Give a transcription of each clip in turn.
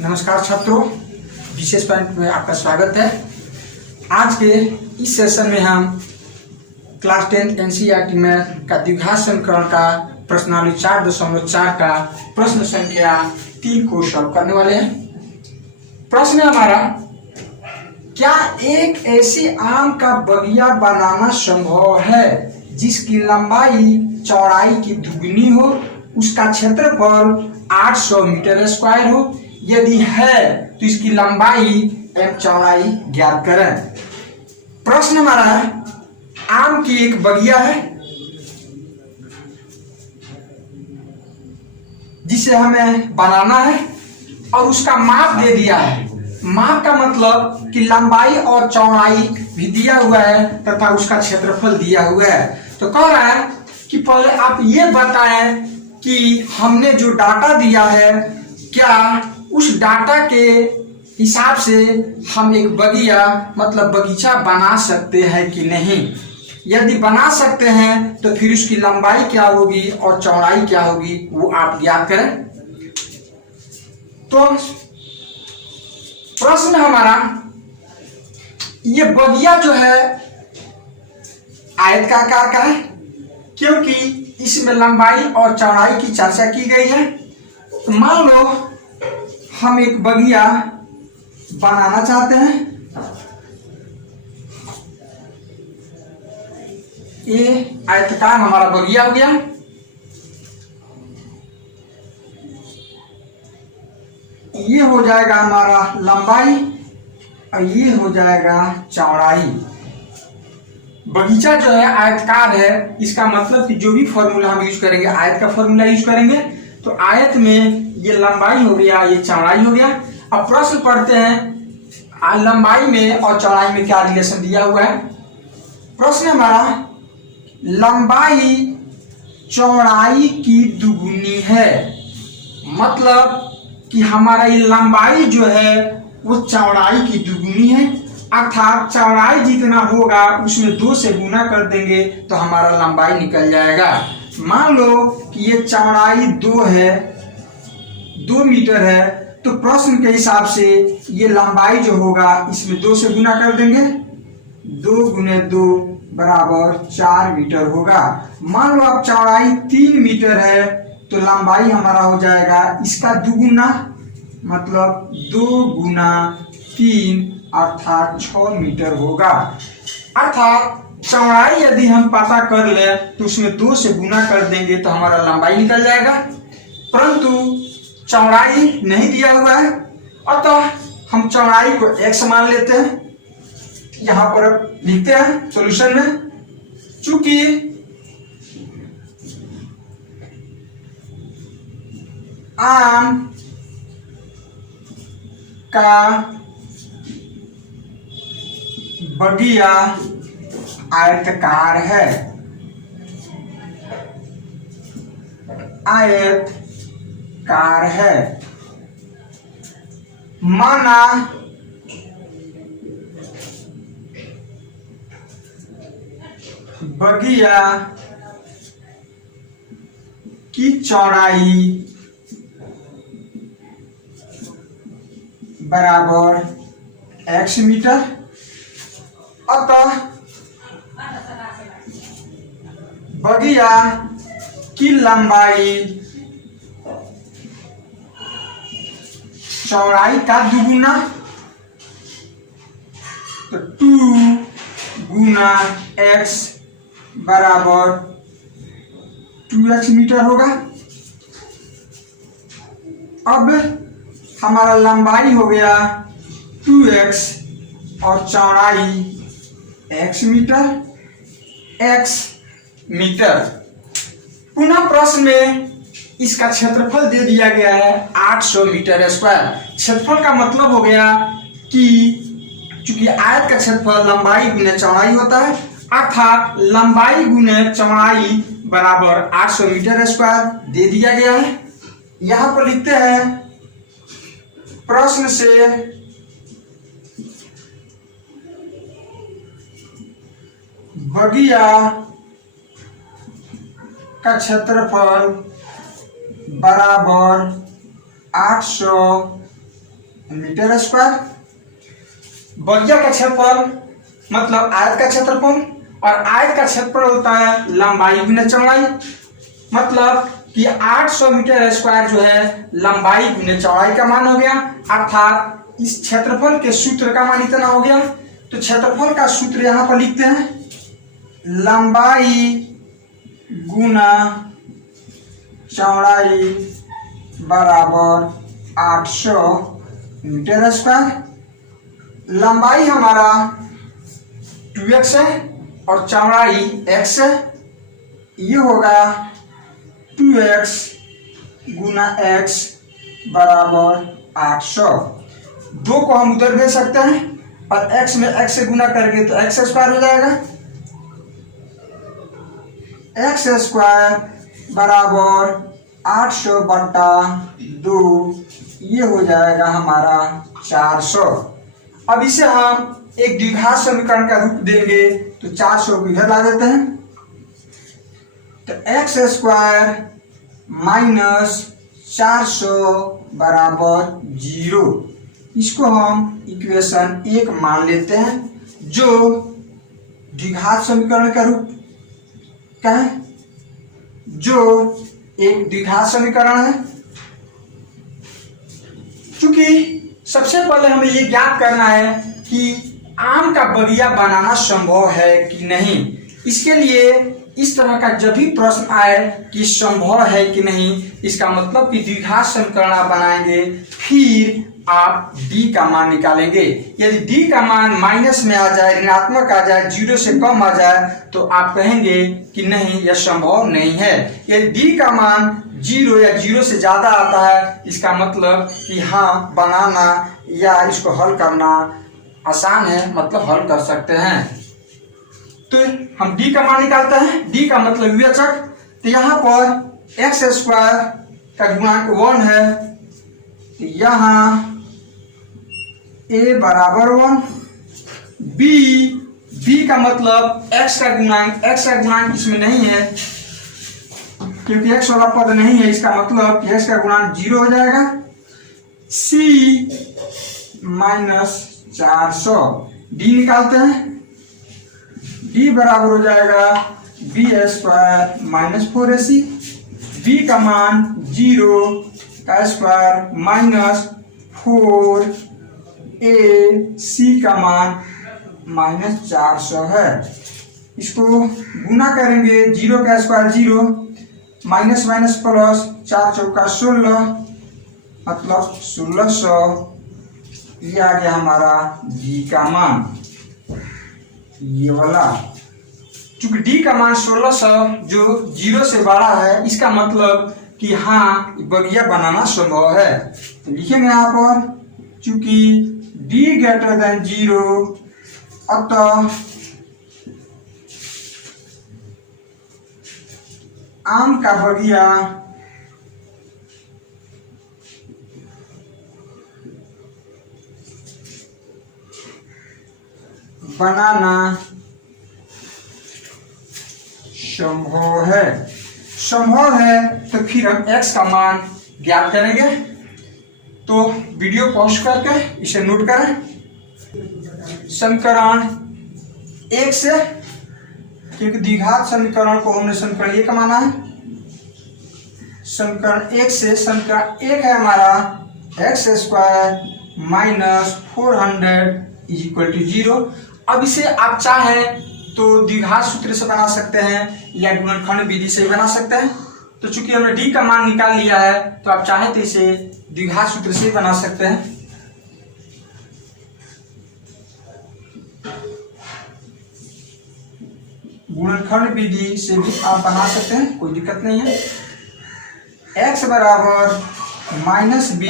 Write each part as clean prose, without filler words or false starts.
नमस्कार छात्रों, विशेष पॉइंट में आपका स्वागत है। आज के इस सेशन में हम क्लास 10 एनसीईआरटी में का द्विघात समीकरण का प्रश्नावली 4.4 का प्रश्न संख्या 3 को सॉल्व करने वाले हैं। प्रश्न है हमारा, क्या एक ऐसी आम का बगिया बनाना संभव है जिसकी लंबाई चौड़ाई की दुगनी हो, उसका क्षेत्रफल 800 मीटर स्क्वायर हो? यदि है तो इसकी लंबाई एवं चौड़ाई ज्ञात करें। प्रश्न हमारा है, आम की एक बगिया है जिसे हमें बनाना है और उसका माप दे दिया है। माप का मतलब कि लंबाई और चौड़ाई भी दिया हुआ है तथा उसका क्षेत्रफल दिया हुआ है। तो कह रहा है कि पहले आप ये बताएं कि हमने जो डाटा दिया है क्या उस डाटा के हिसाब से हम एक बगिया मतलब बगीचा बना सकते हैं कि नहीं। यदि बना सकते हैं तो फिर उसकी लंबाई क्या होगी और चौड़ाई क्या होगी वो आप ज्ञात करें। तो प्रश्न हमारा, ये बगिया जो है आयत का आकार का है क्योंकि इसमें लंबाई और चौड़ाई की चर्चा की गई है। तो मान लो हम एक बगिया बनाना चाहते हैं। ये आयताकार हमारा बगिया हो गया। ये हो जाएगा हमारा लंबाई और ये हो जाएगा चौड़ाई। बगीचा जो है आयतकार है, इसका मतलब कि जो भी फॉर्मूला हम यूज करेंगे आयत का फॉर्मूला यूज करेंगे। तो आयत में ये लंबाई हो गया, ये चौड़ाई हो गया। अब प्रश्न पढ़ते हैं, लंबाई में और चौड़ाई में क्या रिलेशन दिया हुआ है। प्रश्न हमारा, लंबाई चौड़ाई की दुगुनी है, मतलब कि हमारा ये लंबाई जो है वो चौड़ाई की दुगुनी है, अर्थात चौड़ाई जितना होगा उसमें 2 से गुना कर देंगे तो हमारा लंबाई निकल जाएगा। मान लो कि ये चौड़ाई 2 है, 2 मीटर है, तो प्रश्न के हिसाब से ये लंबाई जो होगा इसमें 2 से गुना कर देंगे, 2 गुने 2 बराबर 4 मीटर होगा। मान लो अब चौड़ाई 3 मीटर है तो लंबाई हमारा हो जाएगा इसका दुगुना, मतलब 2 गुना 3 अर्थात 6 मीटर होगा। अर्थात चौड़ाई यदि हम पता कर ले तो उसमें 2 से गुना कर देंगे तो हमारा लंबाई निकल जाएगा, परंतु चौड़ाई नहीं दिया हुआ है, अतः हम चौड़ाई को x मान लेते हैं। यहां पर लिखते हैं सॉल्यूशन में, चूंकि आम का बगिया आयताकार है, आयताकार है, माना बगिया की चौड़ाई बराबर x मीटर, अतः बगिया की लंबाई चौड़ाई का दुगुना, तो 2 गुना x बराबर 2x मीटर होगा। अब हमारा लंबाई हो गया 2x और चौड़ाई x मीटर, x मीटर। पुनः प्रश्न में इसका क्षेत्रफल दे दिया गया है 800 मीटर स्क्वायर। क्षेत्रफल का मतलब हो गया कि चूंकि आयत का क्षेत्रफल लंबाई गुने चौड़ाई होता है, अर्थात लंबाई गुने चौड़ाई बराबर 800 मीटर स्क्वायर दे दिया गया है। यहां पर लिखते हैं, प्रश्न से बगिया का क्षेत्रफल बराबर 800 मीटर स्क्वायर। बगिया का क्षेत्रफल मतलब आयत का क्षेत्रफल, और आयत का क्षेत्रफल होता है लंबाई गुना चौड़ाई। मतलब कि 800 मीटर स्क्वायर जो है लंबाई गुना चौड़ाई का मान हो गया, अर्थात इस क्षेत्रफल के सूत्र का मान इतना हो गया। तो क्षेत्रफल का सूत्र यहां पर लिखते हैं, लंबाई गुना चौड़ाई बराबर 800 मीटर स्क्वायर। लंबाई हमारा 2x है और चौड़ाई x है, ये होगा 2x गुना x बराबर 800। 2 को हम उधर भेज सकते हैं और x में x से गुना करेंगे तो x स्क्वायर हो जाएगा। x स्क्वायर बराबर 800 बटा 2, ये हो जाएगा हमारा 400। अब इसे हम एक द्विघात समीकरण का रूप देंगे तो 400 को इधर ला देते हैं, तो x स्क्वायर माइनस 400 बराबर 0। इसको हम इक्वेशन 1 मान लेते हैं, जो द्विघात समीकरण का रूप क्या है, जो एक द्विघात समीकरण है। चूंकि सबसे पहले हमें ये ज्ञात करना है कि आम का बगिया बनाना संभव है कि नहीं। इसके लिए इस तरह का जब भी प्रश्न आए कि संभव है कि नहीं, इसका मतलब कि द्विघात समीकरण आप बनाएंगे, फिर आप d का मान निकालेंगे। यदि d का मान माइनस में आ जाए, ऋणात्मक आ जाए, 0 से कम आ जाए, तो आप कहेंगे कि नहीं, यह संभव नहीं है। यदि d का मान 0 या 0 से ज्यादा आता है, इसका मतलब कि हाँ, बनाना या इसको हल करना आसान है, मतलब हल कर सकते हैं। तो हम d का मान निकालते हैं, d का मतलब विवेचक। तो यहाँ पर x स्क्वायर का गुणांक 1 है, तो यहाँ a बराबर 1, b का मतलब x का गुणांक इसमें नहीं है, क्योंकि x वाला पद नहीं है, इसका मतलब कि x का गुणांक 0 हो जाएगा। c माइनस 400, d निकालते हैं, d बराबर हो जाएगा b square minus 4ac। b का मान 0 का स्क्वायर माइनस 4ac का मान माइनस 400 है। इसको गुना करेंगे, 0 का स्क्वायर 0, माइनस माइनस प्लस, 4 चौका 16, मतलब 1600। ये आ गया हमारा d का मान, ये वाला। चूंकि d का मान 1600 जो 0 से बड़ा है, इसका मतलब कि हाँ, बगिया बनाना संभव है। तो लिखेंगे यहाँ पर, चूंकि d ग्रेटर देन 0, अतः आम का बगिया बनाना संभव है। तो फिर हम x का मान ज्ञात करेंगे। तो वीडियो पॉज करके इसे नोट करें। समीकरण 1 से, क्योंकि द्विघात समीकरण को हमने समीकरण 1 माना है, समीकरण 1 से समीकरण 1 है हमारा x square minus 400 is equal to 0। अब इसे आप चाहे तो द्विघात सूत्र से बना सकते हैं या गुणनखंड विधि से बना सकते हैं। तो चूंकि हमने d का मान निकाल लिया है, तो आप चाहे तो इसे द्विघात सूत्र से बना सकते हैं। गुणनखंड विधि से भी आप बना सकते हैं, कोई दिक्कत नहीं है। x बराबर minus b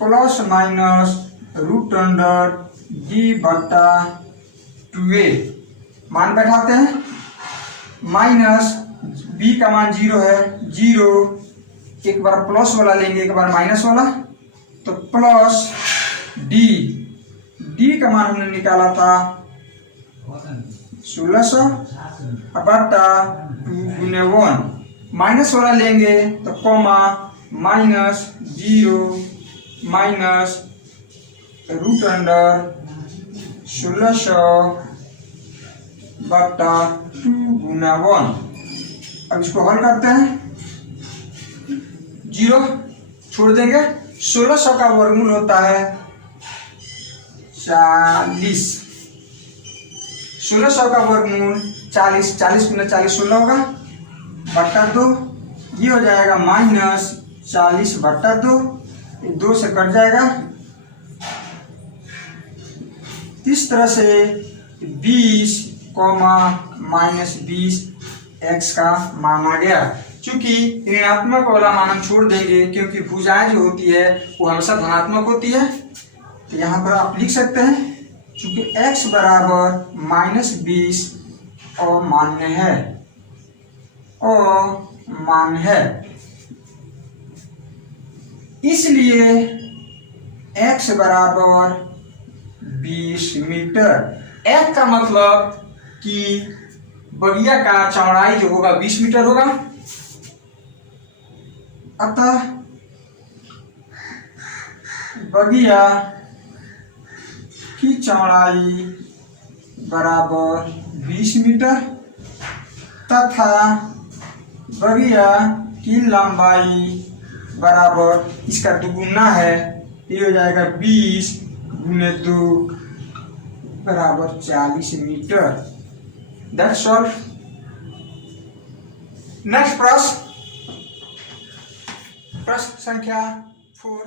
plus minus root under d बटा 2a, मान बैठाते हैं। माइनस b का मान 0 है, 0 एक बार प्लस वाला लेंगे, एक बार माइनस वाला, तो प्लस d का मान हमने निकाला था 1600 बटा 2 गुने 1, माइनस वाला लेंगे तो comma minus 0 minus root under 1600 बटा 2 गुना 1। अब इसको हल करते हैं, 0 छोड़ देंगे। 1600 का वर्गमूल होता है 40। 1600 का वर्गमूल 40, 40 गुना 40 16 होगा, बटा 2। ये हो जाएगा माइनस 40 बटा 2, 2 से कट जाएगा। इस तरह से 20 माइनस 20 x का मान आ गया। चूंकि ऋणात्मक वाला मान हम छोड़ देंगे, क्योंकि भुजाएं जो होती है वो हमेशा धनात्मक होती है। तो यहाँ पर आप लिख सकते हैं, चूंकि x बराबर माइनस 20 अमान्य है, अमान्य है, इसलिए x बराबर 20 मीटर। x का मतलब कि बगिया का चौड़ाई जो होगा 20 मीटर होगा। अतः बगिया की चौड़ाई बराबर 20 मीटर तथा बगिया की लंबाई बराबर इसका दुगुना है, ये हो जाएगा 20 गुने 2 बराबर 40 मीटर। That's all. नेक्स्ट प्रश्न संख्या 4।